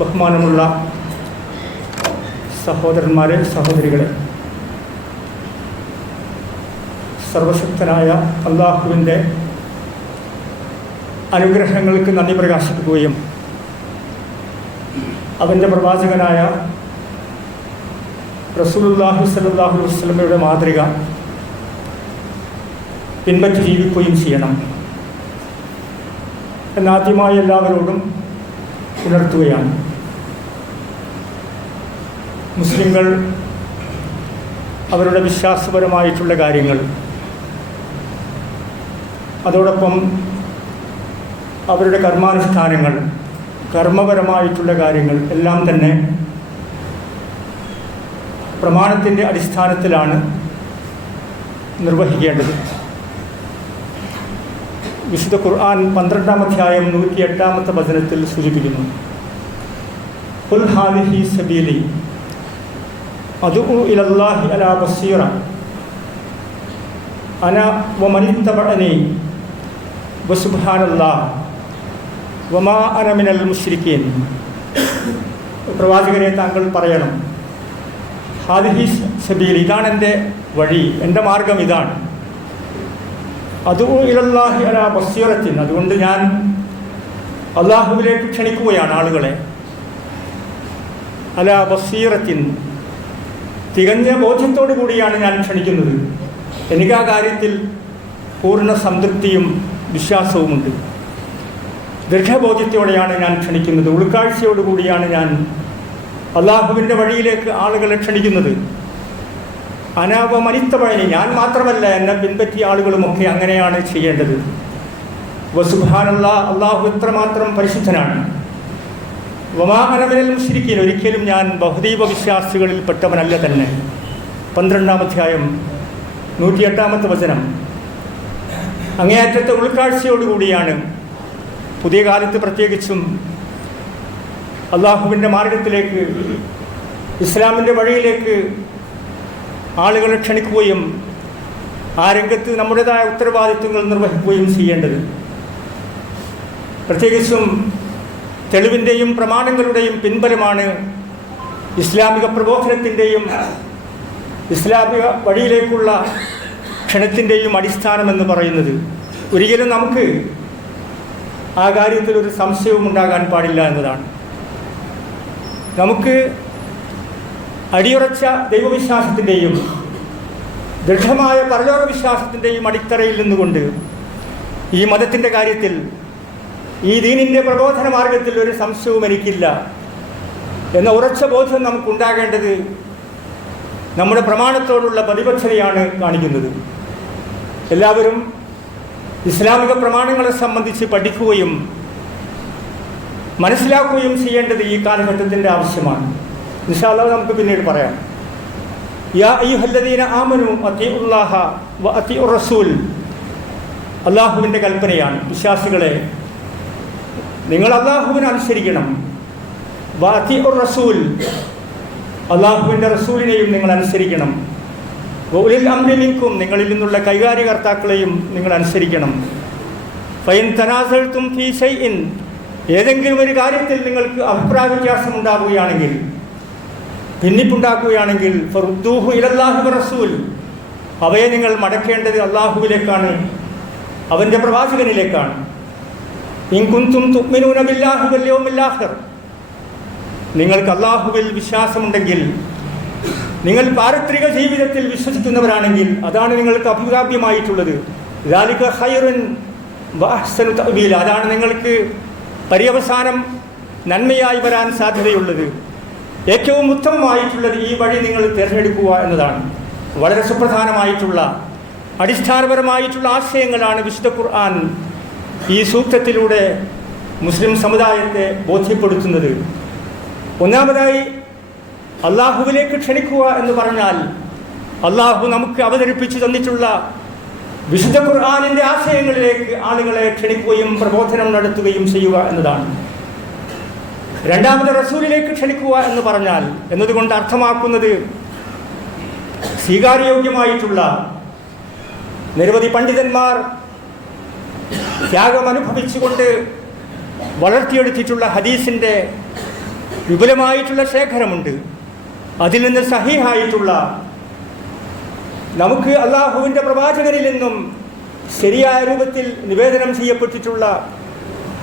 ബഹുമാനമുള്ള സഹോദരന്മാരെ സഹോദരികളെ സർവശക്തനായ അള്ളാഹുവിന്റെ അനുഗ്രഹങ്ങൾക്ക് നന്ദി പ്രകാശിപ്പിക്കുകയും അവന്റെ പ്രവാചകനായ റസൂലുല്ലാഹു സലാഹു വസ്ലമയുടെ മാതൃക പിൻപറ്റി ജീവിക്കുകയും ചെയ്യണം എന്നാദ്യമായി എല്ലാവരോടും ഉണർത്തുകയാണ്. മുസ്ലിങ്ങൾ അവരുടെ വിശ്വാസപരമായിട്ടുള്ള കാര്യങ്ങൾ. അതോടൊപ്പം അവരുടെ കർമാനുഷ്ഠാനങ്ങൾ കർമ്മപരമായിട്ടുള്ള കാര്യങ്ങൾ എല്ലാം തന്നെ പ്രമാണത്തിന്റെ അടിസ്ഥാനത്തിലാണ് നിർവഹിക്കേണ്ടത്. വിശുദ്ധ ഖുർആൻ പന്ത്രണ്ടാം അധ്യായം നൂറ്റി എട്ടാമത്തെ വചനത്തിൽ സൂചിപ്പിക്കുന്നു. സബീലി അദുഉ ഇലല്ലാഹി അലാ ബസീറ അന وسبحان الله വമാ അനമിനൽ മിനൽ മുശ്രിക്കീൻ പ്രവാചകരെ താങ്കൾ പറയണം. ഹാദിഹി സബീൽ ഇതാണ് എന്റെ വഴി എന്റെ മാർഗം ഇതാണ്. അത് ഇലല്ലാഹി അല ബസീറത്തിൻ. അതുകൊണ്ട് ഞാൻ അള്ളാഹുവിലേക്ക് ക്ഷണിക്കുകയാണ് ആളുകളെ. അല ബസീറത്തിൻ. തികഞ്ഞ ബോധ്യത്തോടു കൂടിയാണ് ഞാൻ ക്ഷണിക്കുന്നത്. എനിക്ക് ആ കാര്യത്തിൽ പൂർണ സംതൃപ്തിയും വിശ്വാസവുമുണ്ട്. ദൃഢബോധ്യത്തോടെയാണ് ഞാൻ ക്ഷണിക്കുന്നത്. ഉൾക്കാഴ്ചയോടുകൂടിയാണ് ഞാൻ അള്ളാഹുവിന്റെ വഴിയിലേക്ക് ആളുകളെ ക്ഷണിക്കുന്നത്. അനാപമനിത്തവഴി ഞാൻ മാത്രമല്ല എന്നെ പിൻപറ്റിയ ആളുകളുമൊക്കെ അങ്ങനെയാണ് ചെയ്യേണ്ടത്. വസുഹാനുള്ള അള്ളാഹു എത്രമാത്രം പരിശുദ്ധനാണ്. വമാഹനമിനൽ ശരിക്കും ഒരിക്കലും ഞാൻ ബഹുദൈവ വിശ്വാസികളിൽ പെട്ടവനല്ല തന്നെ. പന്ത്രണ്ടാം അധ്യായം നൂറ്റിയെട്ടാമത്തെ വചനം. അങ്ങേയറ്റത്തെ ഉൾക്കാഴ്ചയോടുകൂടിയാണ് പുതിയ കാലത്ത് പ്രത്യേകിച്ചും അള്ളാഹുവിന്റെ മാർഗത്തിലേക്ക് ഇസ്ലാമിന്റെ വഴിയിലേക്ക് ആളുകളെ ക്ഷണിക്കുകയും ആ രംഗത്ത് നമ്മുടേതായ ഉത്തരവാദിത്വങ്ങൾ നിർവഹിക്കുകയും ചെയ്യേണ്ടത്. പ്രത്യേകിച്ചും തെളിവിന്റെയും പ്രമാണങ്ങളുടെയും പിൻബലമാണ് ഇസ്ലാമിക പ്രബോധനത്തിന്റെയും ഇസ്ലാമിക വഴിയിലേക്കുള്ള ക്ഷണത്തിന്റെയും അടിസ്ഥാനമെന്ന് പറയുന്നത്. ഒരിക്കലും നമുക്ക് ആ കാര്യത്തിൽ ഒരു സംശയവും ഉണ്ടാകാൻ പാടില്ല എന്നതാണ്. നമുക്ക് അടിയുറച്ച ദൈവവിശ്വാസത്തിന്റെയും ദൃഢമായ പരലോക വിശ്വാസത്തിന്റെയും അടിത്തറയിൽ നിന്നുകൊണ്ട് ഈ മതത്തിന്റെ കാര്യത്തിൽ ഈ ദീനിന്റെ പ്രബോധന മാർഗത്തിൽ ഒരു സംശയവും എനിക്കില്ല. എന്ന ഉറച്ച ബോധം നമുക്കുണ്ടാകേണ്ടത് നമ്മുടെ പ്രമാണത്തോടുള്ള പ്രതിപക്ഷതയാണ് കാണിക്കുന്നത്. എല്ലാവരും ഇസ്ലാമിക പ്രമാണങ്ങളെ സംബന്ധിച്ച് പഠിക്കുകയും മനസ്സിലാക്കുകയും ചെയ്യേണ്ടത് ഈ കാലഘട്ടത്തിന്റെ ആവശ്യമാണ്. നിശാല നമുക്ക് പിന്നീട് പറയാം. യാ വ അള്ളാഹുവിന്റെ കൽപ്പനയാണ്. വിശ്വാസികളെ നിങ്ങൾ അള്ളാഹുവിനെ അനുസരിക്കണം. വാത്തി അത്തിഉർ റസൂൽ. അള്ളാഹുവിന്റെ റസൂലിനെയും നിങ്ങൾ അനുസരിക്കണം. ഉലിൽ അമ്രിമിക്കും നിങ്ങളിൽ നിന്നുള്ള കൈകാര്യകർത്താക്കളെയും നിങ്ങൾ അനുസരിക്കണം. ഫൈൻ തനാസൽത്തും ഫീ ഷൈഇൻ ഏതെങ്കിലും ഒരു കാര്യത്തിൽ നിങ്ങൾക്ക് അഭിപ്രായ വ്യത്യാസം ഉണ്ടാവുകയാണെങ്കിൽ ഭിന്നിപ്പുണ്ടാക്കുകയാണെങ്കിൽ ഫറുദ്ദൂഹു ഇലല്ലാഹു റസൂൽ. അവയെ നിങ്ങൾ മടക്കേണ്ടത് അള്ളാഹുവിലേക്കാണ് അവന്റെ പ്രവാചകനിലേക്കാണ്. ഇൻകുന്തും തുക്മിനൂന ബില്ലാഹു വല്യവുമില്ലാഹർ നിങ്ങൾക്ക് അള്ളാഹുവിൽ വിശ്വാസമുണ്ടെങ്കിൽ നിങ്ങൾ പാരത്രിക ജീവിതത്തിൽ വിശ്വസിക്കുന്നവരാണെങ്കിൽ അതാണ് നിങ്ങൾക്ക് അഭികാമ്യമായിട്ടുള്ളത് ലാലിക ഹൈറുൻ വഅഹ്സനു തബീൽ അതാണ് നിങ്ങൾക്ക് പര്യവസാനം നന്മയായി വരാൻ സാധ്യതയുള്ളത്. ഏറ്റവും ഉത്തമമായിട്ടുള്ളത് ഈ വഴി നിങ്ങൾ തിരഞ്ഞെടുക്കുക എന്നതാണ്. വളരെ സുപ്രധാനമായിട്ടുള്ള അടിസ്ഥാനപരമായിട്ടുള്ള ആശയങ്ങളാണ് വിശുദ്ധ ഖുർആൻ ഈ സൂക്തത്തിലൂടെ മുസ്ലിം സമുദായത്തെ ബോധ്യപ്പെടുത്തുന്നത് ഒന്നാമതായി അള്ളാഹുവിലേക്ക് ക്ഷണിക്കുക എന്ന് പറഞ്ഞാൽ അള്ളാഹു നമുക്ക് അവതരിപ്പിച്ചു തന്നിട്ടുള്ള വിശുദ്ധ ഖുർആാനിന്റെ ആശയങ്ങളിലേക്ക് ആളുകളെ ക്ഷണിക്കുകയും പ്രബോധനം നടത്തുകയും ചെയ്യുക എന്നതാണ്. രണ്ടാമത് റസൂലിലേക്ക് ക്ഷണിക്കുക എന്ന് പറഞ്ഞാൽ എന്നതുകൊണ്ട് അർത്ഥമാക്കുന്നത് സ്വീകാര്യോഗ്യമായിട്ടുള്ള നിരവധി പണ്ഡിതന്മാർ ത്യാഗം അനുഭവിച്ചുകൊണ്ട് വളർത്തിയെടുത്തിട്ടുള്ള ഹദീസിന്റെ വിപുലമായിട്ടുള്ള ശേഖരമുണ്ട്. അതിൽ നിന്ന് സഹിഹായിട്ടുള്ള നമുക്ക് അള്ളാഹുവിന്റെ പ്രവാചകരിൽ നിന്നും ശരിയായ രൂപത്തിൽ നിവേദനം ചെയ്യപ്പെട്ടിട്ടുള്ള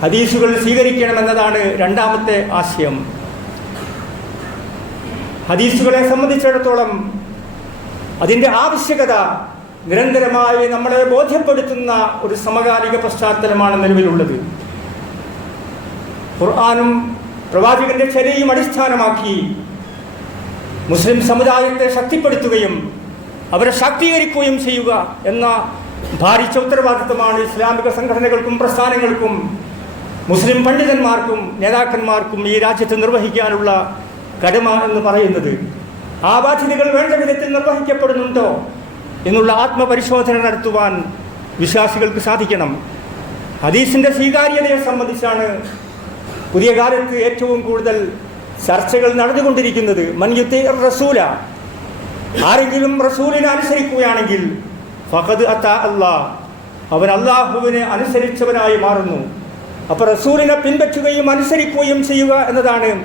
ഹദീസുകൾ സ്വീകരിക്കണമെന്നതാണ് രണ്ടാമത്തെ ആശയം. ഹദീസുകളെ സംബന്ധിച്ചിടത്തോളം അതിന്റെ ആവശ്യകത നിരന്തരമായി നമ്മളെ ബോധ്യപ്പെടുത്തുന്ന ഒരു സമകാലിക പശ്ചാത്തലമാണ് നിലവിലുള്ളത്. ഖുർആാനും പ്രവാചകന്റെ ചര്യയും അടിസ്ഥാനമാക്കി മുസ്ലിം സമുദായത്തെ ശക്തിപ്പെടുത്തുകയും അവരെ ശാക്തീകരിക്കുകയും ചെയ്യുക എന്ന ഭാരിച്ച ഉത്തരവാദിത്തമാണ് ഇസ്ലാമിക സംഘടനകൾക്കും പ്രസ്ഥാനങ്ങൾക്കും മുസ്ലിം പണ്ഡിതന്മാർക്കും നേതാക്കന്മാർക്കും ഈ രാജ്യത്ത് നിർവഹിക്കാനുള്ള കടമ എന്ന് പറയുന്നത്. ആ ബാധ്യതകൾ വേണ്ട വിധത്തിൽ നിർവഹിക്കപ്പെടുന്നുണ്ടോ? എന്നുള്ള ആത്മപരിശോധന നടത്തുവാൻ വിശ്വാസികൾക്ക് സാധിക്കണം. ഹദീസിന്റെ സ്വീകാര്യതയെ സംബന്ധിച്ചാണ് പുതിയ കാലത്ത് ഏറ്റവും കൂടുതൽ ചർച്ചകൾ നടന്നുകൊണ്ടിരിക്കുന്നത്. മൻയുത്തെ റസൂല. ആരെങ്കിലും റസൂലിനെ അനുസരിക്കുകയാണെങ്കിൽ ഫഹദ് അത്ത അള്ളാ അവൻ അള്ളാഹുവിനെ അനുസരിച്ചവനായി മാറുന്നു. അപ്പോൾ റസൂലിനെ പിൻപറ്റുകയും അനുസരിക്കുകയും ചെയ്യുക എന്നതാണ്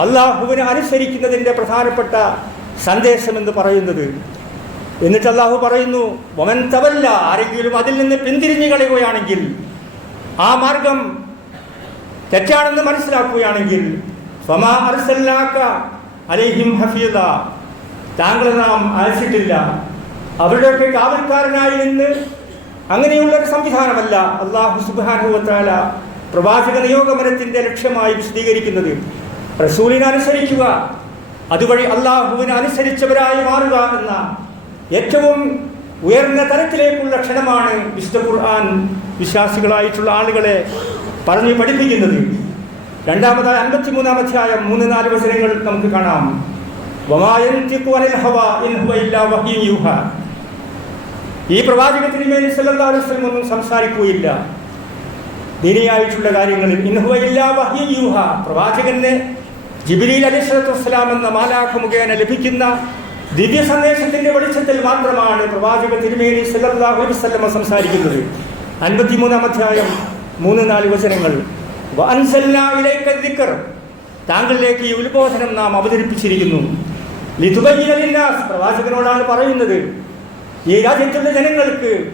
അള്ളാഹുവിനെ അനുസരിക്കുന്നതിന്റെ പ്രധാനപ്പെട്ട സന്ദേശമെന്ന് പറയുന്നത്. എന്നിട്ട് അള്ളാഹു പറയുന്നു വമൻ തവല്ല ആരെങ്കിലും അതിൽ നിന്ന് പിന്തിരിഞ്ഞു കളയുകയാണെങ്കിൽ ആ മാർഗം തെറ്റാണെന്ന് മനസ്സിലാക്കുകയാണെങ്കിൽ താങ്കളെ നാം അയച്ചിട്ടില്ല. അവരുടെയൊക്കെ കാവൽക്കാരനായി നിന്ന് അങ്ങനെയുള്ള ഒരു സംവിധാനമല്ല അള്ളാഹു സുബാനുവത്താല പ്രവാചക നിയോഗമനത്തിന്റെ ലക്ഷ്യമായി വിശദീകരിക്കുന്നത്. റസൂലിനെ അനുസരിക്കുക. അതുവഴി അള്ളാഹുവിനെ അനുസരിച്ചവരായി മാറുക എന്ന ഏറ്റവും ഉയർന്ന തലത്തിലേക്കുള്ള ക്ഷണമാണ് വിശുദ്ധ ഖുർആൻ വിശ്വാസികളായിട്ടുള്ള ആളുകളെ പറഞ്ഞു പഠിപ്പിക്കുന്നത്. രണ്ടാമതായി രണ്ടാമതായ അൻപത്തിമൂന്നാം അധ്യായം മൂന്ന് നാല് വചനങ്ങൾ നമുക്ക് കാണാം. ഈ പ്രവാചകത്തിന് മേൽ വസല്ലം ഒന്നും സംസാരിക്കുകയില്ല. ദിനിയായിട്ടുള്ള കാര്യങ്ങളിൽ. പ്രവാചകന് ജിബിലി അലിസ്ലാം എന്ന മാലാഖ മുഖേന ലഭിക്കുന്ന ദിവ്യ സന്ദേശത്തിന്റെ വെളിച്ചത്തിൽ മാത്രമാണ് പ്രവാചക തിരുമേനി വസല്ലം സംസാരിക്കുന്നത്. അൻപത്തിമൂന്നാം അധ്യായം മൂന്ന് നാല് വചനങ്ങൾ. താങ്കളിലേക്ക് ഈ ഉത്ബോധനം നാം അവതരിപ്പിച്ചിരിക്കുന്നു. ലിതുബയ്യിന ലിന്നാസ്. പ്രവാചകനോടാണ് പറയുന്നത് ഈ രാജ്യത്തുള്ള ജനങ്ങൾക്ക്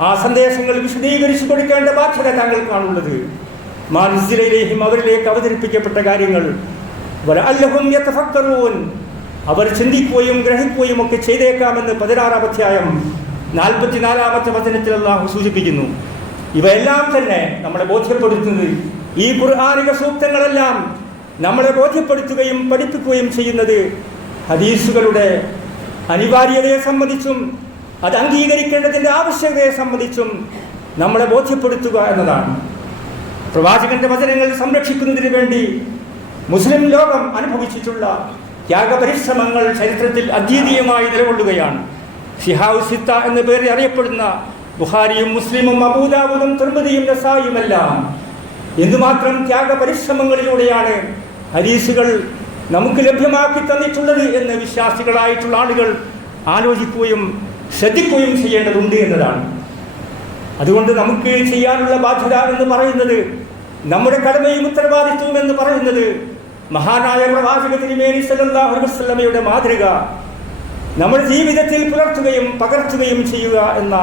ആ സന്ദേശങ്ങൾ വിശദീകരിച്ചു കൊടുക്കേണ്ട ബാധ്യത താങ്കൾക്കാണുള്ളത്. മാനസിലേക്കും അവരിലേക്ക് അവതരിപ്പിക്കപ്പെട്ട കാര്യങ്ങൾ അവർ ചിന്തിക്കുകയും ഗ്രഹിക്കുകയും ഒക്കെ ചെയ്തേക്കാമെന്ന് പതിനാറാം അധ്യായം നാൽപ്പത്തിനാലാമത്തെ വചനത്തിൽ അള്ളാഹു സൂചിപ്പിക്കുന്നു. ഇവയെല്ലാം തന്നെ നമ്മളെ ബോധ്യപ്പെടുത്തുന്നത് ഈ ഖുർആാനിക സൂക്തങ്ങളെല്ലാം നമ്മളെ ബോധ്യപ്പെടുത്തുകയും പഠിപ്പിക്കുകയും ചെയ്യുന്നത് ഹദീസുകളുടെ അനിവാര്യതയെ സംബന്ധിച്ചും അത് അംഗീകരിക്കേണ്ടതിന്റെ ആവശ്യകതയെ സംബന്ധിച്ചും നമ്മളെ ബോധ്യപ്പെടുത്തുക എന്നതാണ്. പ്രവാചകന്റെ വചനങ്ങൾ സംരക്ഷിക്കുന്നതിന് വേണ്ടി മുസ്ലിം ലോകം അനുഭവിച്ചിട്ടുള്ള ത്യാഗപരിശ്രമങ്ങൾ ചരിത്രത്തിൽ അദ്വിതീയമായി നിലകൊള്ളുകയാണ്. ഷിഹാവ് എന്ന പേരിൽ അറിയപ്പെടുന്ന ബുഹാരിയും മുസ്ലിമും അബൂദാബുദും തിർമതിയും നസായുമെല്ലാം എന്തുമാത്രം ത്യാഗപരിശ്രമങ്ങളിലൂടെയാണ് ഹരീസുകൾ നമുക്ക് ലഭ്യമാക്കി തന്നിട്ടുള്ളത് എന്ന് വിശ്വാസികളായിട്ടുള്ള ആളുകൾ ആലോചിക്കുകയും ശ്രദ്ധിക്കുകയും ചെയ്യേണ്ടതുണ്ട് എന്നതാണ്. അതുകൊണ്ട് നമുക്ക് ചെയ്യാനുള്ള ബാധ്യത എന്ന് പറയുന്നത് നമ്മുടെ കടമയും ഉത്തരവാദിത്വവും എന്ന് പറയുന്നത് മഹാനായ പ്രവാചക തിരുമേനി സല്ലല്ലാഹു അലൈഹി വസല്ലമയുടെ മാതൃക നമ്മുടെ ജീവിതത്തിൽ പുലർത്തുകയും പകർത്തുകയും ചെയ്യുക എന്ന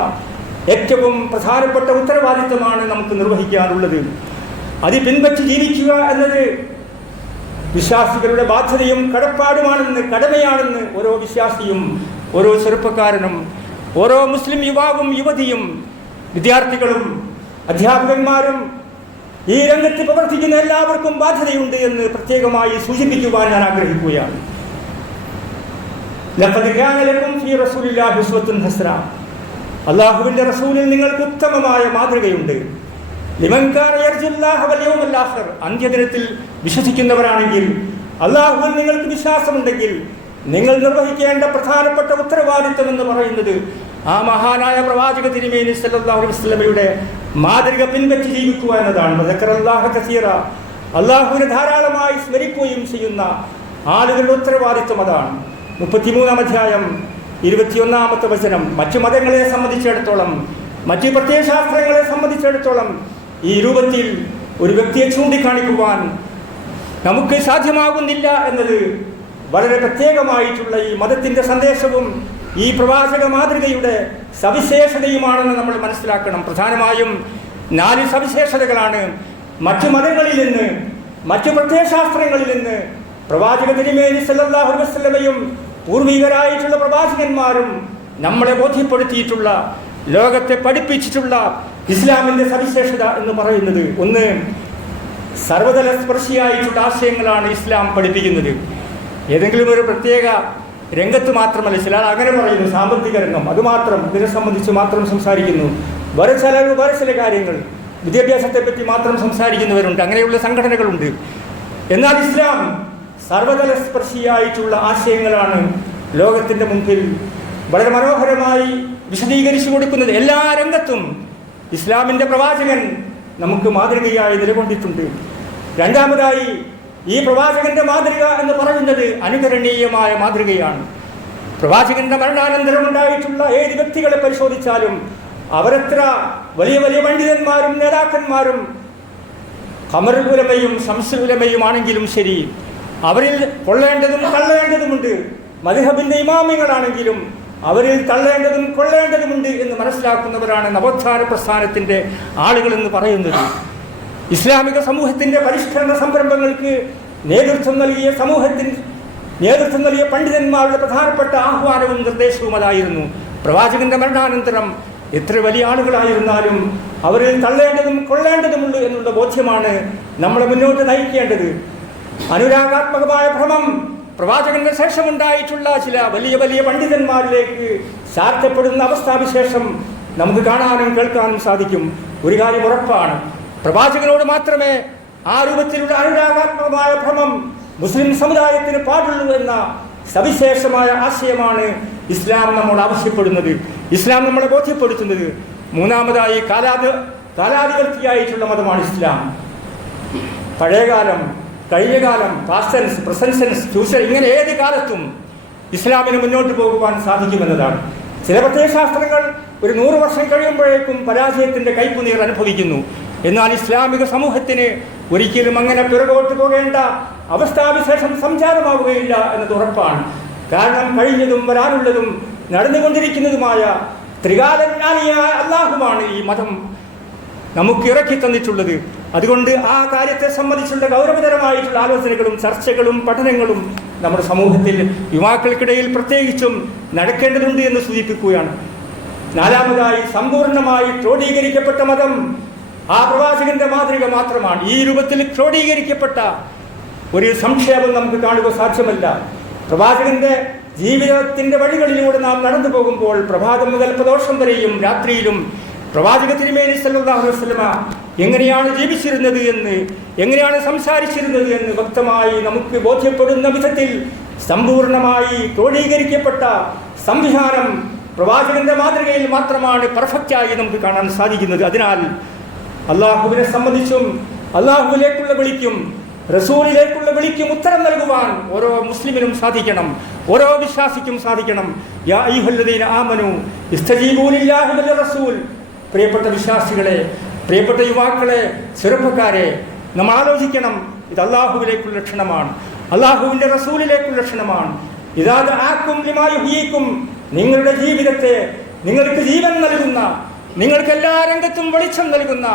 ഏറ്റവും പ്രധാനപ്പെട്ട ഉത്തരവാദിത്തമാണ് നമുക്ക് നിർവഹിക്കാനുള്ളത്. അത് പിൻപറ്റി ജീവിക്കുക എന്നത് വിശ്വാസികളുടെ ബാധ്യതയും കടപ്പാടുമാണെന്ന് കടമയാണെന്ന് ഓരോ വിശ്വാസിയും ഓരോ ചെറുപ്പക്കാരനും ഓരോ മുസ്ലിം യുവാവും യുവതിയും വിദ്യാർത്ഥികളും അധ്യാപകന്മാരും ഈ രംഗത്ത് പ്രവർത്തിക്കുന്ന എല്ലാവർക്കും ബാധ്യതയുണ്ട് എന്ന് പ്രത്യേകമായി സൂചിപ്പിക്കുവാൻ ഞാൻ ആഗ്രഹിക്കുകയാണ്. അള്ളാഹുവിന്റെ റസൂലിൽ നിങ്ങൾക്ക് ഉത്തമമായ മാതൃകയുണ്ട്. അന്ത്യദിനത്തിൽ വിശ്വസിക്കുന്നവരാണെങ്കിൽ അള്ളാഹുവിൽ നിങ്ങൾക്ക് വിശ്വാസമുണ്ടെങ്കിൽ നിങ്ങൾ നിർവഹിക്കേണ്ട പ്രധാനപ്പെട്ട ഉത്തരവാദിത്വം എന്ന് പറയുന്നത് ആ മഹാനായ പ്രവാചക തിരുമേനി സല്ലാഹു വസ്ലമയുടെ മാതൃക പിൻപറ്റി ജീവിക്കുക എന്നതാണ് കസീറ. അള്ളാഹുവിനെ ധാരാളമായി സ്മരിക്കുകയും ചെയ്യുന്ന ആളുകളുടെ ഉത്തരവാദിത്വം അതാണ്. മുപ്പത്തിമൂന്നാം അധ്യായം ഇരുപത്തിയൊന്നാമത്തെ വചനം. മറ്റു മതങ്ങളെ സംബന്ധിച്ചിടത്തോളം മറ്റ് പ്രത്യയശാസ്ത്രങ്ങളെ സംബന്ധിച്ചിടത്തോളം ഈ രൂപത്തിൽ ഒരു വ്യക്തിയെ ചൂണ്ടിക്കാണിക്കുവാൻ നമുക്ക് സാധ്യമാകുന്നില്ല എന്നത് വളരെ പ്രത്യേകമായിട്ടുള്ള ഈ മതത്തിന്റെ സന്ദേശവും ഈ പ്രവാചക മാതൃകയുടെ സവിശേഷതയുമാണെന്ന് നമ്മൾ മനസ്സിലാക്കണം. പ്രധാനമായും നാല് സവിശേഷതകളാണ്. മറ്റു മതങ്ങളിൽ നിന്ന് മറ്റു പ്രത്യയശാസ്ത്രങ്ങളിൽ നിന്ന് പ്രവാചക തിരുമേനി സല്ലാഹു വസ്ലമയും പൂർവികരായിട്ടുള്ള പ്രവാചകന്മാരും നമ്മളെ ബോധ്യപ്പെടുത്തിയിട്ടുള്ള ലോകത്തെ പഠിപ്പിച്ചിട്ടുള്ള ഇസ്ലാമിന്റെ സവിശേഷത എന്ന് പറയുന്നത് ഒന്ന് സർവതല സ്പർശിയായിട്ടുള്ള ആശയങ്ങളാണ് ഇസ്ലാം പഠിപ്പിക്കുന്നത്. ഏതെങ്കിലും ഒരു പ്രത്യേക രംഗത്ത് മാത്രമല്ല ചില അങ്ങനെ പറയുന്നു സാമ്പത്തിക രംഗം. അതുമാത്രം ഇതിനെ സംബന്ധിച്ച് മാത്രം സംസാരിക്കുന്നു. വേറെ ചില വേറെ ചില കാര്യങ്ങൾ വിദ്യാഭ്യാസത്തെ പറ്റി മാത്രം സംസാരിക്കുന്നവരുണ്ട്. അങ്ങനെയുള്ള സംഘടനകളുണ്ട്. എന്നാൽ ഇസ്ലാം സർവതല സ്പർശിയായിട്ടുള്ള ആശയങ്ങളാണ് ലോകത്തിന്റെ മുമ്പിൽ വളരെ മനോഹരമായി വിശദീകരിച്ചു കൊടുക്കുന്നത്. എല്ലാ രംഗത്തും ഇസ്ലാമിന്റെ പ്രവാചകൻ നമുക്ക് മാതൃകയായി നിലകൊണ്ടിട്ടുണ്ട്. രണ്ടാമതായി ഈ പ്രവാചകന്റെ മാതൃക എന്ന് പറയുന്നത് അനുകരണീയമായ മാതൃകയാണ്. പ്രവാചകന്റെ മരണാനന്തരം ഉണ്ടായിട്ടുള്ള ഏത് വ്യക്തികളെ പരിശോധിച്ചാലും അവരെത്ര വലിയ വലിയ പണ്ഡിതന്മാരും നേതാക്കന്മാരും കമറുകുലമയും ഉലമയും ആണെങ്കിലും ശരി അവരിൽ കൊള്ളേണ്ടതും തള്ളേണ്ടതുമുണ്ട്. മദ്ഹബിന്റെ ഇമാമികളാണെങ്കിലും അവരിൽ തള്ളേണ്ടതും കൊള്ളേണ്ടതുമുണ്ട് എന്ന് മനസ്സിലാക്കുന്നവരാണ് നവോത്ഥാന പ്രസ്ഥാനത്തിന്റെ ആളുകളെന്ന് പറയുന്നത്. ഇസ്ലാമിക സമൂഹത്തിന്റെ പരിഷ്കരണ സംരംഭങ്ങൾക്ക് നേതൃത്വം നൽകിയ സമൂഹത്തിന് നേതൃത്വം നൽകിയ പണ്ഡിതന്മാരുടെ പ്രധാനപ്പെട്ട ആഹ്വാനവും നിർദ്ദേശവും അതായിരുന്നു പ്രവാചകന്റെ മരണാനന്തരം എത്ര വലിയ ആളുകളായിരുന്നാലും അവരിൽ തള്ളേണ്ടതും കൊള്ളേണ്ടതുമുണ്ട് എന്നുള്ള ബോധ്യമാണ് നമ്മളെ മുന്നോട്ട് നയിക്കേണ്ടത്. അനുരാഗാത്മകമായ ഭ്രമം പ്രവാചകന്റെ ശേഷമുണ്ടായിട്ടുള്ള ചില വലിയ വലിയ പണ്ഡിതന്മാരിലേക്ക് ചാർത്തപ്പെടുന്ന അവസ്ഥാവിശേഷം നമുക്ക് കാണാനും കേൾക്കാനും സാധിക്കും. ഒരു കാര്യം ഉറപ്പാണ് പ്രവാചകനോട് മാത്രമേ ആ രൂപത്തിലുള്ള അനുരാഗാത്മകമായ ഭ്രമം മുസ്ലിം സമുദായത്തിന് പാടുള്ളൂ എന്ന സവിശേഷമായ ആശയമാണ് ഇസ്ലാം നമ്മോട് ആവശ്യപ്പെടുന്നത്. ഇസ്ലാം നമ്മളെ ബോധ്യപ്പെടുത്തുന്നത്. മൂന്നാമതായി കാലാ കാലാധിപത്യായിട്ടുള്ള മതമാണ് ഇസ്ലാം. പഴയകാലം കഴിഞ്ഞകാലം പാസ്റ്റൻസ് പ്രസൻസൻസ് ഫ്യൂച്ചർ ഇങ്ങനെ ഏത് കാലത്തും ഇസ്ലാമിന് മുന്നോട്ട് പോകുവാൻ സാധിക്കുമെന്നതാണ്. ചില പ്രത്യയശാസ്ത്രങ്ങൾ ഒരു നൂറ് വർഷം കഴിയുമ്പോഴേക്കും പരാജയത്തിന്റെ കൈപ്പുനീർ അനുഭവിക്കുന്നു. എന്നാൽ ഇസ്ലാമിക സമൂഹത്തിന് ഒരിക്കലും അങ്ങനെ പിറകോട്ട് പോകേണ്ട അവസ്ഥാവിശേഷം സംജാതമാവുകയില്ല എന്നത് ഉറപ്പാണ്. കാരണം കഴിഞ്ഞതും വരാനുള്ളതും നടന്നുകൊണ്ടിരിക്കുന്നതുമായ ത്രികാലജ്ഞാനിയായ അള്ളാഹുമാണ് ഈ മതം നമുക്ക് ഇറക്കി തന്നിട്ടുള്ളത്. അതുകൊണ്ട് ആ കാര്യത്തെ സംബന്ധിച്ചുള്ള ഗൗരവതരമായിട്ടുള്ള ആലോചനകളും ചർച്ചകളും പഠനങ്ങളും നമ്മുടെ സമൂഹത്തിൽ യുവാക്കൾക്കിടയിൽ പ്രത്യേകിച്ചും നടക്കേണ്ടതുണ്ട് എന്ന് സൂചിപ്പിക്കുകയാണ്. നാലാമതായി സമ്പൂർണമായി ക്രോഡീകരിക്കപ്പെട്ട മതം ആ പ്രവാചകന്റെ മാതൃക മാത്രമാണ്. ഈ രൂപത്തിൽ ക്രോഡീകരിക്കപ്പെട്ട ഒരു സംക്ഷേപം നമുക്ക് കാണുക സാധ്യമല്ല. പ്രവാചകന്റെ ജീവിതത്തിന്റെ വഴികളിലൂടെ നാം നടന്നു പോകുമ്പോൾ പ്രഭാതം മുതൽ പ്രദോഷം വരെയും രാത്രിയിലും പ്രവാചക തിരുമേനി വസല്ലമ എങ്ങനെയാണ് ജീവിച്ചിരുന്നത് എന്ന് എങ്ങനെയാണ് സംസാരിച്ചിരുന്നത് എന്ന് വ്യക്തമായി നമുക്ക് ബോധ്യപ്പെടുന്ന വിധത്തിൽ സമ്പൂർണമായി ക്രോഡീകരിക്കപ്പെട്ട സംവിധാനം പ്രവാചകന്റെ മാതൃകയിൽ മാത്രമാണ് പെർഫെക്റ്റായി നമുക്ക് കാണാൻ സാധിക്കുന്നത്. അതിനാൽ അള്ളാഹുവിനെ സംബന്ധിച്ചും അള്ളാഹുവിലേക്കുള്ള വിളിക്കും റസൂലിലേക്കുള്ള വിളിക്കും ഉത്തരം നൽകുവാൻ ഓരോ മുസ്ലിമിനും സാധിക്കണം ഓരോ വിശ്വാസിക്കും സാധിക്കണം. യാ ആമനു റസൂൽ. പ്രിയപ്പെട്ട വിശ്വാസികളെ പ്രിയപ്പെട്ട യുവാക്കളെ ചെറുപ്പക്കാരെ നമ്മൾ ആലോചിക്കണം ഇത് അള്ളാഹുവിലേക്കുള്ള ക്ഷണമാണ്. അള്ളാഹുവിന്റെ റസൂലിലേക്കുള്ള ക്ഷണമാണ്. ഇതാത് ആക്കും നിങ്ങളുടെ ജീവിതത്തെ നിങ്ങൾക്ക് ജീവൻ നൽകുന്ന നിങ്ങൾക്ക് എല്ലാ രംഗത്തും വെളിച്ചം നൽകുന്ന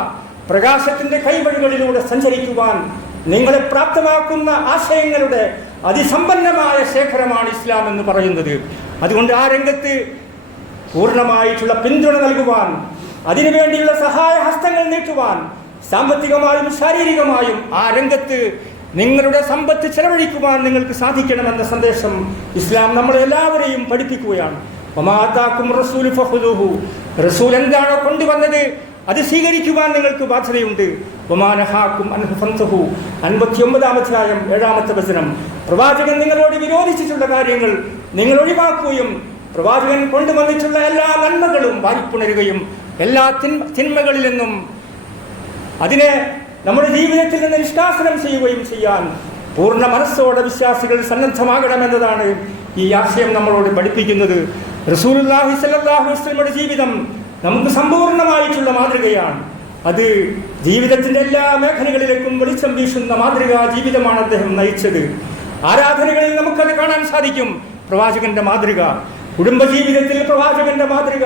പ്രകാശത്തിന്റെ കൈവഴികളിലൂടെ സഞ്ചരിക്കുവാൻ നിങ്ങളെ പ്രാപ്തമാക്കുന്ന ആശയങ്ങളുടെ അതിസമ്പന്നമായ ശേഖരമാണ് ഇസ്ലാം എന്ന് പറയുന്നത്. അതുകൊണ്ട് ആ രംഗത്ത് പൂർണമായിട്ടുള്ള പിന്തുണ നൽകുവാൻ അതിനുവേണ്ടിയുള്ള സഹായ ഹസ്തങ്ങൾ നീട്ടുവാൻ സാമ്പത്തികമായും ശാരീരികമായും ആ രംഗത്ത് നിങ്ങളുടെ സമ്പത്ത് ചെലവഴിക്കുവാൻ നിങ്ങൾക്ക് സാധിക്കണമെന്ന സന്ദേശം ഇസ്ലാം നമ്മളെല്ലാവരെയും പഠിപ്പിക്കുകയാണ്. റസൂൽ എന്താണോ കൊണ്ടുവന്നത് അത് സ്വീകരിക്കുവാൻ നിങ്ങൾക്ക് ബാധ്യതയുണ്ട്. ഒമാനഹാക്കും ഏഴാമത്തെ വചനം. പ്രവാചകൻ നിങ്ങളോട് വിരോധിച്ചിട്ടുള്ള കാര്യങ്ങൾ നിങ്ങൾ ഒഴിവാക്കുകയും പ്രവാചകൻ കൊണ്ടുവന്നിട്ടുള്ള എല്ലാ നന്മകളും വാരിപ്പുണരുകയും എല്ലാ തിന്മ തിന്മകളിൽ നിന്നും അതിനെ നമ്മുടെ ജീവിതത്തിൽ നിന്ന് നിഷ്കാസനം ചെയ്യുകയും ചെയ്യാൻ പൂർണ മനസ്സോടെ വിശ്വാസികൾ സന്നദ്ധമാകണമെന്നതാണ് ഈ ആശയം നമ്മളോട് പഠിപ്പിക്കുന്നത്. റസൂലുല്ലാഹി സല്ലല്ലാഹു അലൈഹി വസല്ലമയുടെ ജീവിതം നമുക്ക് സമ്പൂർണമായിട്ടുള്ള മാതൃകയാണ്. അത് ജീവിതത്തിന്റെ എല്ലാ മേഖലകളിലേക്കും വെളിച്ചം വീശുന്ന മാതൃകാ ജീവിതമാണ് അദ്ദേഹം നയിച്ചത്. ആരാധനകളിൽ നമുക്കത് കാണാൻ സാധിക്കും. പ്രവാചകന്റെ മാതൃക കുടുംബജീവിതത്തിൽ പ്രവാചകന്റെ മാതൃക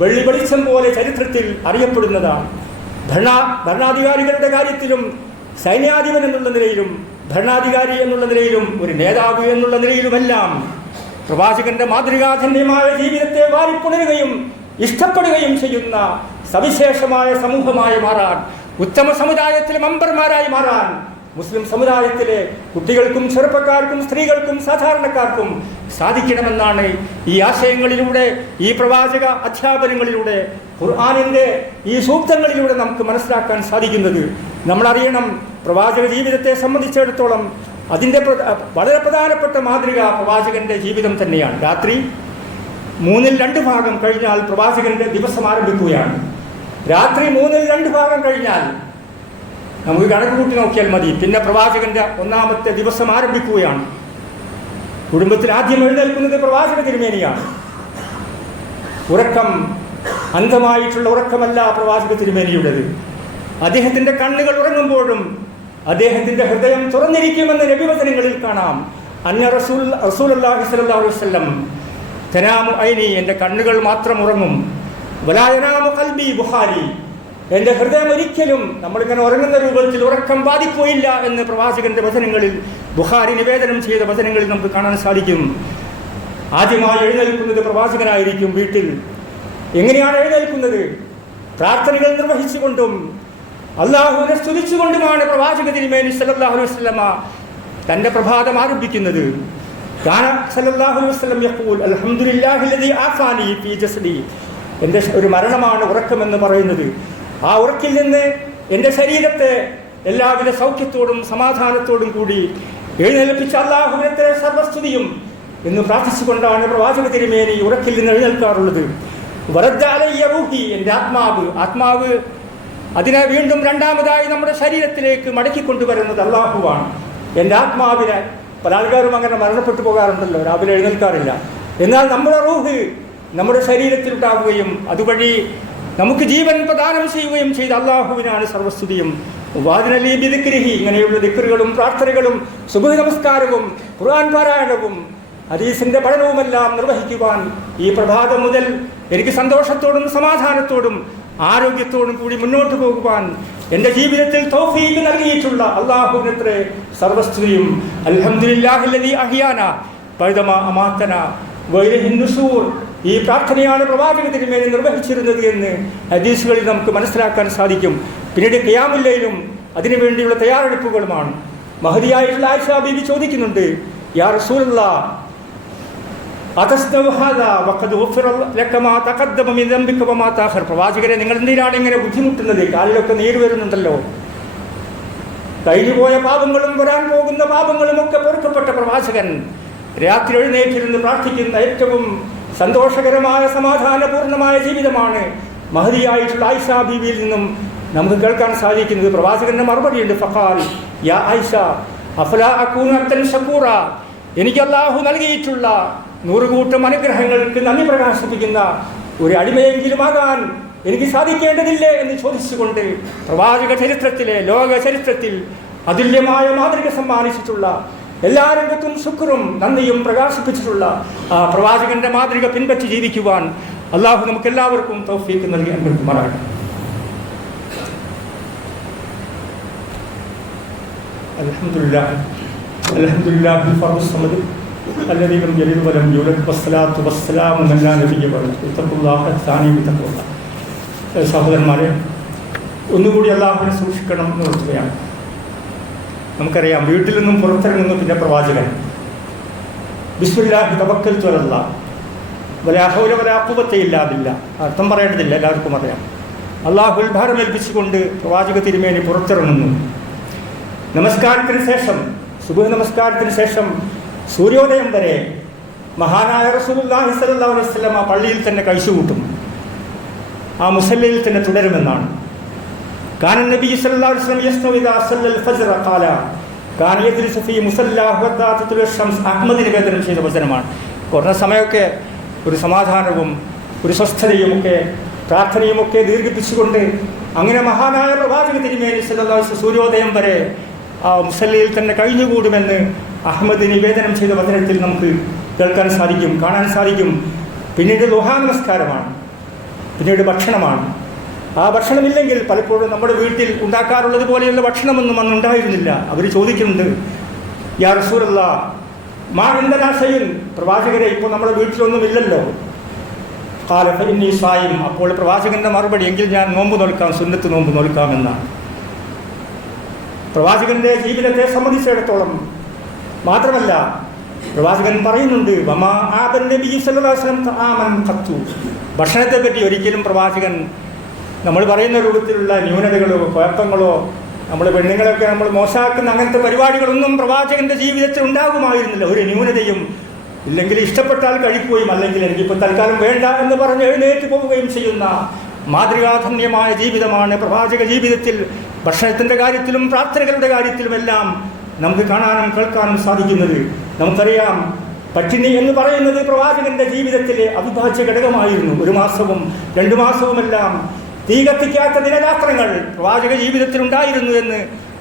വെള്ളി വെളിച്ചം പോലെ ചരിത്രത്തിൽ അറിയപ്പെടുന്നതാണ്. ഭരണ ഭരണാധികാരികളുടെ കാര്യത്തിലും സൈന്യാധിപൻ എന്നുള്ള നിലയിലും ഭരണാധികാരി എന്നുള്ള നിലയിലും ഒരു നേതാവ് എന്നുള്ള നിലയിലുമെല്ലാം പ്രവാചകന്റെ മാതൃകാധന്യമായ ജീവിതത്തെ വാരിപ്പുണരുകയും ഇഷ്ടപ്പെടുകയും ചെയ്യുന്ന സവിശേഷമായ സമൂഹമായി മാറാൻ ഉത്തമ സമുദായത്തിലെ മെമ്പർമാരായി മാറാൻ മുസ്ലിം സമുദായത്തിലെ കുട്ടികൾക്കും ചെറുപ്പക്കാർക്കും സ്ത്രീകൾക്കും സാധാരണക്കാർക്കും സാധിക്കണമെന്നാണ് ഈ ആശയങ്ങളിലൂടെ ഈ പ്രവാചക അധ്യാപനങ്ങളിലൂടെ ഖുർആാനിന്റെ ഈ സൂക്തങ്ങളിലൂടെ നമുക്ക് മനസ്സിലാക്കാൻ സാധിക്കുന്നത്. നമ്മളറിയണം പ്രവാചക ജീവിതത്തെ സംബന്ധിച്ചിടത്തോളം അതിന്റെ വളരെ പ്രധാനപ്പെട്ട മാതൃക പ്രവാചകന്റെ ജീവിതം തന്നെയാണ്. രാത്രി മൂന്നിൽ രണ്ട് ഭാഗം കഴിഞ്ഞാൽ പ്രവാചകന്റെ ദിവസം ആരംഭിക്കുകയാണ്. രാത്രി മൂന്നിൽ രണ്ട് ഭാഗം കഴിഞ്ഞാൽ നമുക്ക് കണക്ക് കൂട്ടി നോക്കിയാൽ മതി. പിന്നെ പ്രവാചകന്റെ ഒന്നാമത്തെ ദിവസം ആരംഭിക്കുകയാണ്. കുടുംബത്തിൽ ആദ്യം എഴുന്നേൽക്കുന്നത് പ്രവാചക തിരുമേനിയാണ്. ഉറക്കം അന്ധമായിട്ടുള്ള ഉറക്കമല്ല പ്രവാചക തിരുമേനിയുടേത്. അദ്ദേഹത്തിന്റെ കണ്ണുകൾ ഉറങ്ങുമ്പോഴും അദ്ദേഹത്തിന്റെ ഹൃദയം തുറന്നിരിക്കുമെന്ന് നബിവചനങ്ങളിൽ കാണാം. അന്ന റസൂൽ റസൂൽ അള്ളാഹി അലൈഹി വസല്ലം തനാമു ഐനി എന്റെ കണ്ണുകൾ മാത്രം ഉറങ്ങും. വലായനാമു കൽബി ബുഹാരി എന്റെ ഹൃദയം ഒരിക്കലും നമ്മളിങ്ങനെ ഉറങ്ങുന്ന രൂപത്തിൽ ഉറക്കം ബാധിക്കുകയില്ല എന്ന് പ്രവാചകന്റെ വചനങ്ങളിൽ ബുഹാരി നിവേദനം ചെയ്ത വചനങ്ങളിൽ നമുക്ക് കാണാൻ സാധിക്കും. ആദ്യമായി എഴുന്നേൽക്കുന്നത് പ്രവാചകനായിരിക്കും വീട്ടിൽ. എങ്ങനെയാണ് എഴുന്നേൽക്കുന്നത്? പ്രാർത്ഥനകൾ നിർവഹിച്ചുകൊണ്ടും അള്ളാഹുവിനെ സ്തുതിച്ചുകൊണ്ടുമാണ് പ്രവാചക തിരുമേനി സല്ലല്ലാഹു വസ്ലമ തന്റെ പ്രഭാതം ആരംഭിക്കുന്നത്. എന്റെ ഒരു മരണമാണ് ഉറക്കമെന്ന് പറയുന്നത്. ആ ഉറക്കിൽ നിന്ന് എന്റെ ശരീരത്തെ എല്ലാവിധ സൗഖ്യത്തോടും സമാധാനത്തോടും കൂടി എഴുന്നേൽപ്പിച്ച അള്ളാഹുവിനത്തെ സർവസ്തുതിയും എന്ന് പ്രാർത്ഥിച്ചുകൊണ്ടാണ് പ്രവാചക തിരുമേനി ഉറക്കിൽ നിന്ന് എഴുന്നേൽക്കാറുള്ളത്. വറദ്ദാലയ്യ റൂഹി എന്റെ ആത്മാവ് ആത്മാവ് അതിനെ വീണ്ടും രണ്ടാമതായി നമ്മുടെ ശരീരത്തിലേക്ക് മടക്കി കൊണ്ടുവരുന്നത് അള്ളാഹുവാണ് എന്റെ ആത്മാവിനെ പല ആൾക്കാരും അങ്ങനെ മരണപ്പെട്ടു പോകാറുണ്ടല്ലോ രാവിലെ എഴുന്നേൽക്കാറില്ല. എന്നാൽ നമ്മുടെ റൂഹ് നമ്മുടെ ശരീരത്തിലുണ്ടാവുകയും അതുവഴി നമുക്ക് ജീവൻ പ്രദാനം ചെയ്യുകയും ചെയ്ത അള്ളാഹുവിനാണ് സർവസ്തുതിയും. വാദിനലി ബിദിക്രിഹി ഇങ്ങനെയുള്ള ദിക്കറുകളും പ്രാർത്ഥനകളും സുബഹ നമസ്കാരവും ഖുർആൻ പാരായണവും ഹദീസിന്റെ പഠനവുമെല്ലാം നിർവഹിക്കുവാൻ ഈ പ്രഭാതം മുതൽ എനിക്ക് സന്തോഷത്തോടും സമാധാനത്തോടും ആരോഗ്യത്തോടും കൂടി മുന്നോട്ട് പോകുവാൻ എന്റെ ജീവിതത്തിൽ തൗഫീഖ് നൽകിയിട്ടുള്ള അള്ളാഹുവിനത്രേ സർവസ്ത്രീയും അൽഹംദുലില്ലാഹില്ലദീ അഹിയാന പൈതമ അമാത്തന വൈരഹിന്ദുസൂർ ഈ പ്രാർത്ഥനയാണ് പ്രവാചക തിരുമേനി നിർവഹിച്ചിരുന്നത് എന്ന് ഹദീസുകളിൽ നമുക്ക് മനസ്സിലാക്കാൻ സാധിക്കും. പിന്നീട് കയാമില്ലയിലും അതിനുവേണ്ടിയുള്ള തയ്യാറെടുപ്പുകളുമാണ്. മഹതിയായിട്ടുള്ള ആയിഷ ബീബി ചോദിക്കുന്നുണ്ട് യാ റസൂലുള്ള തഅഖർ പ്രവാചകരെ നിങ്ങൾ എന്തിനാണ് ഇങ്ങനെ ബുദ്ധിമുട്ടുന്നത്? കാലിലൊക്കെ നീര് വരുന്നുണ്ടല്ലോ. കഴിഞ്ഞുപോയ പാപങ്ങളും വരാൻ പോകുന്ന പാപങ്ങളും ഒക്കെ പൊറുക്കപ്പെട്ട പ്രവാചകൻ രാത്രി എഴുന്നേറ്റിരുന്ന് പ്രാർത്ഥിക്കുന്ന ഏറ്റവും സന്തോഷകരമായ സമാധാനപൂർണമായ ജീവിതമാണ് മഹതിയായിട്ടുള്ള ആയിഷ ബീവിയിൽ നിന്നും നമുക്ക് കേൾക്കാൻ സാധിക്കുന്നത്. പ്രവാചകന്റെ മറുപടിയുണ്ട് ഫഖാൽ യാ ആയിഷ അഫലാ അക്കൂൻ അബ്ദൻ ഷക്കൂറ. എനിക്ക് അള്ളാഹു നൽകിയിട്ടുള്ള നൂറുകൂട്ടം അനുഗ്രഹങ്ങൾക്ക് നന്ദി പ്രകാശിപ്പിക്കുന്ന ഒരു അടിമയെങ്കിലുമാകാൻ എനിക്ക് സാധിക്കേണ്ടതില്ലേ എന്ന് ചോദിച്ചുകൊണ്ട് പ്രവാചക ചരിത്രത്തിലെ ലോക ചരിത്രത്തിൽ അതുല്യമായ മാതൃക സമ്മാനിച്ചിട്ടുള്ള എല്ലാ രംഗത്തും ശുക്രും നന്ദിയും പ്രകാശിപ്പിച്ചിട്ടുള്ള ആ പ്രവാചകന്റെ മാതൃക പിൻപറ്റി ജീവിക്കുവാൻ അള്ളാഹു നമുക്ക് എല്ലാവർക്കും തൗഫീക്ക് നൽകി അനുഗ്രഹിക്കുമാറാകട്ടെ الحمد لله الحمد لله الفرد الصمد الذي لم يلد ولم يولد والصلاة والسلام من لا نبي بعده اتقوا الله الثاني بتقوى الله ഏഹ് സഹോദരന്മാരെ ഒന്നുകൂടി അള്ളാഹുവിനെ സൂക്ഷിക്കണം എന്ന് ഓർക്കുകയാണ് നമുക്കറിയാം വീട്ടിൽ നിന്നും പുറത്തിറങ്ങുന്നു പിന്നെ പ്രവാചകൻ ബിസ്മില്ലാഹി തവക്കൽ തുറല്ല വലാഹൗല വലാക്കുവത്തയില്ലാതില്ല അർത്ഥം പറയേണ്ടതില്ല എല്ലാവർക്കും അറിയാം അള്ളാഹുൽ ഭാരം ഏൽപ്പിച്ചുകൊണ്ട് പ്രവാചക തിരുമേനി പുറത്തിറങ്ങുന്നു നമസ്കാരത്തിന് ശേഷം സുബഹ നമസ്കാരത്തിന് ശേഷം സൂര്യോദയം വരെ മഹാനായ റസൂലുള്ളാഹി സ്വല്ലല്ലാഹു അലൈഹി വസല്ലം ആ പള്ളിയിൽ തന്നെ കഴിച്ചുകൂട്ടും ആ മുസല്ലയിൽ തന്നെ തുടരുമെന്നാണ്. കാന ചെയ്ത വചനമാണ്. കുറഞ്ഞ സമയമൊക്കെ ഒരു സമാധാനവും ഒരു സ്വസ്ഥതയുമൊക്കെ പ്രാർത്ഥനയുമൊക്കെ ദീർഘിപ്പിച്ചുകൊണ്ട് അങ്ങനെ മഹാനായ പ്രവാചക തിരുമേനി സല്ലാസ് സൂര്യോദയം വരെ ആ മുസല്ലയിൽ തന്നെ കഴിഞ്ഞുകൂടുമെന്ന് അഹമ്മദ് നിവേദനം ചെയ്ത വചനത്തിൽ നമുക്ക് കേൾക്കാൻ സാധിക്കും കാണാൻ സാധിക്കും. പിന്നീട് ദുഹാ നമസ്കാരമാണ്. പിന്നീട് ഭക്ഷണമാണ്. ആ ഭക്ഷണമില്ലെങ്കിൽ പലപ്പോഴും നമ്മുടെ വീട്ടിൽ ഉണ്ടാക്കാറുള്ളത് പോലെയുള്ള ഭക്ഷണമൊന്നും അന്ന് ഉണ്ടായിരുന്നില്ല. അവർ ചോദിക്കുന്നുണ്ട് യാ റസൂലല്ല മാ പ്രവാചകരെ ഇപ്പോൾ നമ്മുടെ വീട്ടിലൊന്നും ഇല്ലല്ലോ കാലഫിന്നി സായും. അപ്പോൾ പ്രവാചകന്റെ മറുപടി എങ്കിൽ ഞാൻ നോമ്പ് നോൽക്കാം സുന്നത്ത് നോമ്പ് നോൽക്കാമെന്നാണ്. പ്രവാചകന്റെ ജീവിതത്തെ സംബന്ധിച്ചിടത്തോളം മാത്രമല്ല പ്രവാചകൻ പറയുന്നുണ്ട് വമാ ഭക്ഷണത്തെ പറ്റി ഒരിക്കലും പ്രവാചകൻ നമ്മൾ പറയുന്ന രൂപത്തിലുള്ള ന്യൂനതകളോ കുഴപ്പങ്ങളോ നമ്മൾ പെണ്ണുങ്ങളൊക്കെ നമ്മൾ മോശമാക്കുന്ന അങ്ങനത്തെ പരിപാടികളൊന്നും പ്രവാചകന്റെ ജീവിതത്തിൽ ഉണ്ടാകുമായിരുന്നില്ല. ഒരു ന്യൂനതയും ഇല്ലെങ്കിൽ ഇഷ്ടപ്പെട്ടാൽ കഴിക്കുകയും അല്ലെങ്കിൽ എനിക്കിപ്പോൾ തൽക്കാലം വേണ്ട എന്ന് പറഞ്ഞ് എഴുന്നേറ്റ് പോവുകയും ചെയ്യുന്ന മാതൃകാധന്യമായ ജീവിതമാണ് പ്രവാചക ജീവിതത്തിൽ. ഭക്ഷണത്തിന്റെ കാര്യത്തിലും പ്രാർത്ഥനകളുടെ കാര്യത്തിലുമെല്ലാം നമുക്ക് കാണാനും കേൾക്കാനും സാധിക്കുന്നത് നമുക്കറിയാം പട്ടിണി എന്ന് പറയുന്നത് പ്രവാചകന്റെ ജീവിതത്തിലെ അവിഭാജ്യ ഘടകമായിരുന്നു. ഒരു മാസവും രണ്ടു മാസവുമെല്ലാം തീ കത്തിക്കാത്ത ദിനരാത്രങ്ങൾ പ്രവാചക ജീവിതത്തിൽ ഉണ്ടായിരുന്നു എന്ന്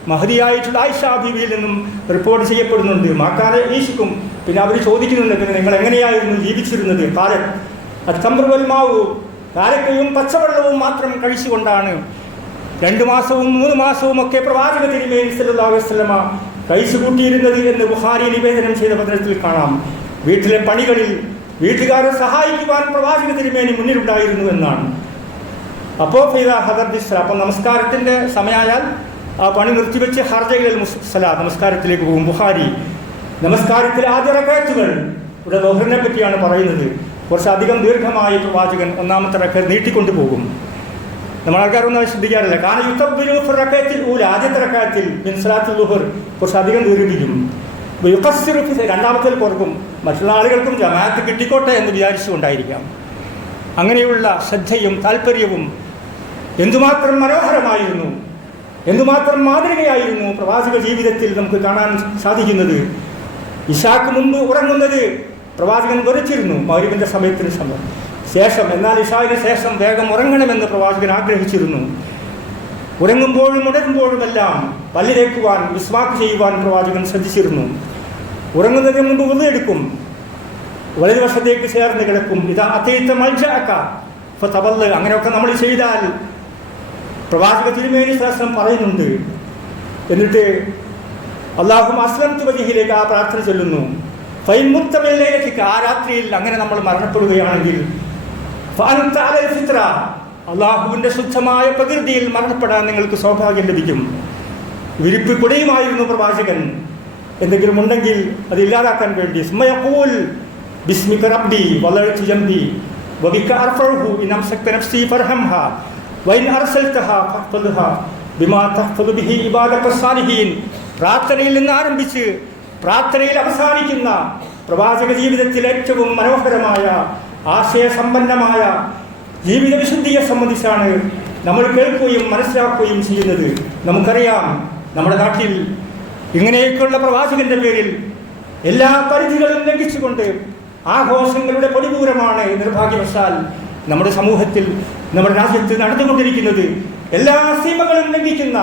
മഹതിയായിട്ടുള്ള ആയിഷാ ബീവിയിൽ നിന്നും റിപ്പോർട്ട് ചെയ്യപ്പെടുന്നുണ്ട്. മാക്കാരെ ഈശിക്കും പിന്നെ അവർ ചോദിക്കുന്നുണ്ട് പിന്നെ നിങ്ങൾ എങ്ങനെയായിരുന്നു ജീവിച്ചിരുന്നത്? കാലൻ അത് കമ്പറുവൽമാവ് കാരക്കയും പച്ചവെള്ളവും മാത്രം കഴിച്ചുകൊണ്ടാണ്. രണ്ട് മാസവും മൂന്ന് മാസവും ഒക്കെ പ്രവാചക തിരുമേനി സല്ലല്ലാഹു അലൈഹി കഴിച്ചു കൂട്ടിയിരുന്നത് എന്ന് ബുഹാരി നിവേദനം ചെയ്ത പത്രത്തിൽ കാണാം. വീട്ടിലെ പണികളിൽ വീട്ടുകാരെ സഹായിക്കുവാൻ പ്രവാചക തിരുമേനി മുന്നിലുണ്ടായിരുന്നു എന്നാണ്. അപ്പോ ഹദർദിസ്ല അപ്പം നമസ്കാരത്തിന്റെ സമയമായാൽ ആ പണി നിർത്തിവെച്ച് ഹർജകൾ മുസ്സല നമസ്കാരത്തിലേക്ക് പോകും. ബുഹാരി നമസ്കാരത്തിൽ ആദ്യ റക്കയത്തുകൾ ഇവിടെ ദോഹറിനെ പറ്റിയാണ് പറയുന്നത്. കുറച്ചധികം ദീർഘമായി പ്രവാചകൻ ഒന്നാമത്തെ റക്കയത്ത് നീട്ടിക്കൊണ്ടു പോകും നമ്മൾ ആൾക്കാരൊന്നും ശ്രദ്ധിക്കാറില്ല. കാരണം യുദ്ധത്തിൽ ഊല ആദ്യത്തെ റക്കാത്തിൽ മിൻസലാത്തിൽ ലുഹർ കുറച്ച് അധികം ദീർഘിക്കും ഫി- രണ്ടാമത്തിൽ കുറക്കും മറ്റുള്ള ആളുകൾക്കും ജമാഅത്ത് കിട്ടിക്കോട്ടെ എന്ന് വിചാരിച്ചുകൊണ്ടായിരിക്കാം. അങ്ങനെയുള്ള ശ്രദ്ധയും താല്പര്യവും എന്തുമാത്രം മനോഹരമായിരുന്നു എന്തുമാത്രം മാതൃകയായിരുന്നു പ്രവാചക ജീവിതത്തിൽ നമുക്ക് കാണാൻ സാധിക്കുന്നത്. ഇഷാക്ക് മുമ്പ് ഉറങ്ങുന്നത് പ്രവാചകൻ വെറുച്ചിരുന്നു മൗരവിന്റെ സമയത്തിന് സമയം ശേഷം എന്നാൽ ഇഷായിന് ശേഷം വേഗം ഉറങ്ങണമെന്ന് പ്രവാചകൻ ആഗ്രഹിച്ചിരുന്നു. ഉറങ്ങുമ്പോഴും ഉണരുമ്പോഴുമെല്ലാം പല്ല് തേക്കുവാൻ വിസ്വാക്ക് ചെയ്യുവാൻ പ്രവാചകൻ ശ്രദ്ധിച്ചിരുന്നു. ഉറങ്ങുന്നതിന് മുമ്പ് ഉള്ളെടുക്കും വലതുവശത്തേക്ക് ചേർന്ന് കിടക്കും. ഇതാ അത്തീത്ത മത്സരക്ക ഇപ്പൊ തവൽ അങ്ങനെയൊക്കെ നമ്മൾ ചെയ്താൽ പ്രവാചക തിരുമേനി ശാസ്ത്രം പറയുന്നുണ്ട്. എന്നിട്ട് അള്ളാഹു അസ്ലം തുവജിഹിലേക്ക് ആ പ്രാർത്ഥന ചൊല്ലുന്നു. ഫൈമുത്തമയിലേക്ക് ആ രാത്രിയിൽ അങ്ങനെ നമ്മൾ മരണപ്പെടുകയാണെങ്കിൽ ഫിത്ര. അള്ളാഹുവിന്റെ ശുദ്ധമായ പ്രകൃതിയിൽ മരണപ്പെടാൻ നിങ്ങൾക്ക് സൗഭാഗ്യം ലഭിക്കും. വിരിപ്പ് കുടയുമായിരുന്നു പ്രവാചകൻ. എന്തെങ്കിലും ഉണ്ടെങ്കിൽ അത് ഇല്ലാതാക്കാൻ വേണ്ടി. സ്മയഖൂൽ ബിസ്മിക റബ്ബി നഫ്സി ഫർഹംഹ ബിമാ പ്രാർത്ഥനയിൽ നിന്ന് ആരംഭിച്ച് പ്രാർത്ഥനയിൽ അവസാനിക്കുന്ന പ്രവാചക ജീവിതത്തിൽ ഏറ്റവും മനോഹരമായ ആശയസമ്പന്നമായ ജീവിത വിശുദ്ധിയെ സംബന്ധിച്ചാണ് നമ്മൾ കേൾക്കുകയും മനസ്സിലാക്കുകയും ചെയ്യുന്നത്. നമുക്കറിയാം നമ്മുടെ നാട്ടിൽ ഇങ്ങനെയൊക്കെയുള്ള പ്രവാചകന്റെ പേരിൽ എല്ലാ പരിധികളും ലംഘിച്ചുകൊണ്ട് ആഘോഷങ്ങളുടെ പൊടിപൂരമാണ് നിർഭാഗ്യവശാൽ നമ്മുടെ സമൂഹത്തിൽ നമ്മുടെ രാജ്യത്ത് നടന്നുകൊണ്ടിരിക്കുന്നത്. എല്ലാ സീമകളും ലംഘിക്കുന്ന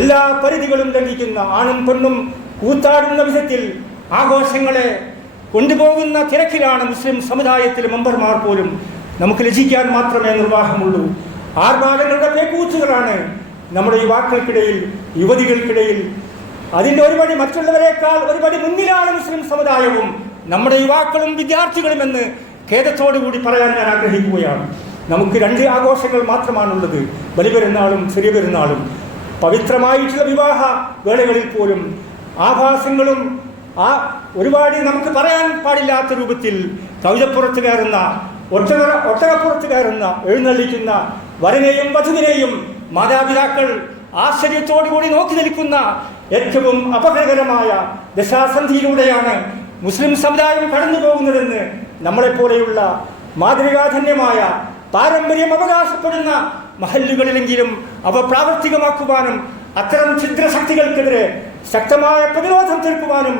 എല്ലാ പരിധികളും ലംഘിക്കുന്ന ആണും പെണ്ണും കൂത്താടുന്ന വിധത്തിൽ ആഘോഷങ്ങളെ കൊണ്ടുപോകുന്ന തിരക്കിലാണ് മുസ്ലിം സമുദായത്തിലെ മെമ്പർമാർ പോലും നമുക്ക് രചിക്കാൻ മാത്രമേ നിർവാഹമുള്ളൂ. ആർഭാടങ്ങളുടെ പേക്കൂച്ചുകളാണ് നമ്മുടെ യുവാക്കൾക്കിടയിൽ യുവതികൾക്കിടയിൽ. അതിന്റെ ഒരുപടി മറ്റുള്ളവരെക്കാൾ ഒരുപടി മുന്നിലാണ് മുസ്ലിം സമുദായവും. നമ്മുടെ യുവാക്കളും വിദ്യാർത്ഥികളും എന്ന് ഖേദത്തോടുകൂടി പറയാൻ ഞാൻ ആഗ്രഹിക്കുകയാണ്. നമുക്ക് രണ്ട് ആഘോഷങ്ങൾ മാത്രമാണുള്ളത്. ബലിപെരുന്നാളും ചെറിയ പെരുന്നാളും പവിത്രമായിട്ടുള്ള വിവാഹ വേളകളിൽ പോലും ആഭാസങ്ങളും ആ ഒരുപാട് നമുക്ക് പറയാൻ പാടില്ലാത്ത രൂപത്തിൽ കവിതപ്പുറത്ത് കയറുന്ന ഒട്ടക ഒട്ടകപ്പുറത്ത് കയറുന്ന എഴുന്നള്ളിക്കുന്ന വരനെയും വധുവിനെയും മാതാപിതാക്കൾ ആശ്ചര്യത്തോടുകൂടി നോക്കി നിൽക്കുന്ന ഏറ്റവും അപകടകരമായ ദശാസന്ധിയിലൂടെയാണ് മുസ്ലിം സമുദായം കടന്നു പോകുന്നതെന്ന് നമ്മളെപ്പോലെയുള്ള മാതൃകാധന്യമായ പാരമ്പര്യം അവകാശപ്പെടുന്ന മഹല്ലുകളിലെങ്കിലും അവ പ്രാവർത്തികമാക്കുവാനും അത്തരം ഛിദ്രശക്തികൾക്കെതിരെ ശക്തമായ പ്രതിരോധം തീർക്കുവാനും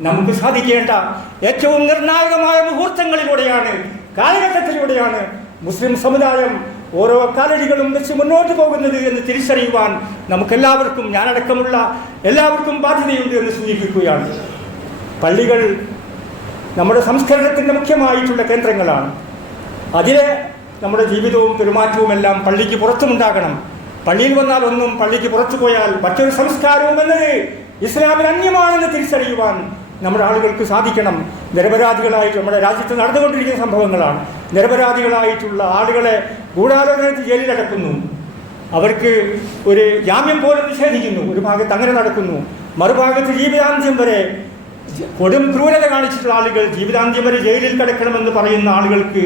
നമുക്ക് സാധിക്കേണ്ട ഏറ്റവും നിർണായകമായ മുഹൂർത്തങ്ങളിലൂടെയാണ് കാലഘട്ടത്തിലൂടെയാണ് മുസ്ലിം സമുദായം ഓരോ കാലടികളും വെച്ച് മുന്നോട്ട് പോകുന്നത് എന്ന് തിരിച്ചറിയുവാൻ നമുക്കെല്ലാവർക്കും ഞാനടക്കമുള്ള എല്ലാവർക്കും ബാധ്യതയുണ്ട് എന്ന് സൂചിപ്പിക്കുകയാണ്. പള്ളികൾ നമ്മുടെ സംസ്കരണത്തിന്റെ മുഖ്യമായിട്ടുള്ള കേന്ദ്രങ്ങളാണ്. അതിലെ നമ്മുടെ ജീവിതവും പെരുമാറ്റവും എല്ലാം പള്ളിക്ക് പുറത്തുമുണ്ടാകണം. പള്ളിയിൽ വന്നാൽ ഒന്നും പള്ളിക്ക് പുറത്തു പോയാൽ മറ്റൊരു സംസ്കാരവും എന്നത് ഇസ്ലാമിന് അന്യമാണെന്ന് തിരിച്ചറിയുവാൻ നമ്മുടെ ആളുകൾക്ക് സാധിക്കണം. നിരപരാധികളായിട്ട് നമ്മുടെ രാജ്യത്ത് നടന്നുകൊണ്ടിരിക്കുന്ന സംഭവങ്ങളാണ്. നിരപരാധികളായിട്ടുള്ള ആളുകളെ ഗൂഢാലോചനത്തിൽ ജയിലിലടക്കുന്നു. അവർക്ക് ഒരു ജാമ്യം പോലും നിഷേധിക്കുന്നു. ഒരു ഭാഗത്ത് അങ്ങനെ നടക്കുന്നു. മറുഭാഗത്ത് ജീവിതാന്ത്യം വരെ കൊടും ക്രൂരത കാണിച്ചിട്ടുള്ള ആളുകൾ ജീവിതാന്ത്യം വരെ ജയിലിൽ കിടക്കണമെന്ന് പറയുന്ന ആളുകൾക്ക്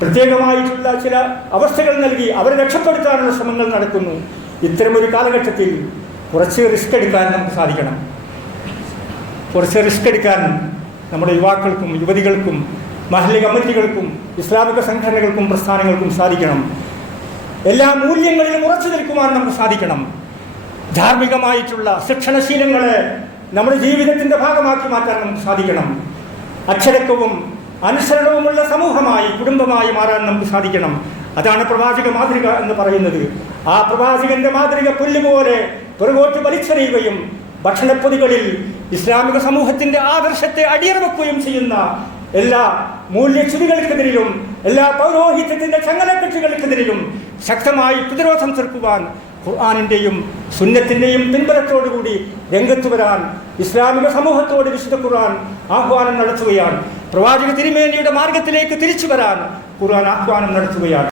പ്രത്യേകമായിട്ടുള്ള ചില അവസ്ഥകൾ നൽകി അവരെ രക്ഷപ്പെടുത്താനുള്ള ശ്രമങ്ങൾ നടക്കുന്നു. ഇത്തരമൊരു കാലഘട്ടത്തിൽ കുറച്ച് റിസ്ക് എടുക്കാൻ നമുക്ക് സാധിക്കണം. കുറച്ച് റിസ്ക് എടുക്കാൻ നമ്മുടെ യുവാക്കൾക്കും യുവതികൾക്കും മഹലി കമ്മിറ്റികൾക്കും ഇസ്ലാമിക സംഘടനകൾക്കും പ്രസ്ഥാനങ്ങൾക്കും സാധിക്കണം. എല്ലാ മൂല്യങ്ങളിലും ഉറച്ചു നിൽക്കുവാൻ നമുക്ക് സാധിക്കണം. ധാർമ്മികമായിട്ടുള്ള ശിക്ഷണശീലങ്ങളെ നമ്മുടെ ജീവിതത്തിന്റെ ഭാഗമാക്കി മാറ്റാൻ നമുക്ക് സാധിക്കണം. അച്ചടക്കവും അനുസരണവുമുള്ള സമൂഹമായി കുടുംബമായി മാറാൻ നമുക്ക് സാധിക്കണം. അതാണ് പ്രവാചക മാതൃക എന്ന് പറയുന്നത്. ആ പ്രവാചകന്റെ മാതൃക പുല്ലുപോലെ പുറകോട്ട് വലിച്ചെറിയുകയും ഭക്ഷണപ്പൊതികളിൽ ഇസ്ലാമിക സമൂഹത്തിന്റെ ആദർശത്തെ അടിയറവെക്കുകയും ചെയ്യുന്ന എല്ലാ മൂല്യച്യുതികൾക്കെതിരിലും എല്ലാ പൗരോഹിത്യത്തിന്റെ ചങ്ങലക്കെട്ടുകൾക്കെതിരിലും ശക്തമായി പ്രതിരോധം ചെറുക്കുവാൻ ഖുർആാനിന്റെയും സുന്നത്തിന്റെയും പിൻബലത്തോടുകൂടി രംഗത്ത് വരാൻ ഇസ്ലാമിക സമൂഹത്തോട് വിശുദ്ധ ഖുർആൻ ആഹ്വാനം നടത്തുകയാണ്. പ്രവാചക തിരുമേനിയുടെ മാർഗത്തിലേക്ക് തിരിച്ചു വരാൻ ഖുർആൻ ആഹ്വാനം നടത്തുകയാണ്.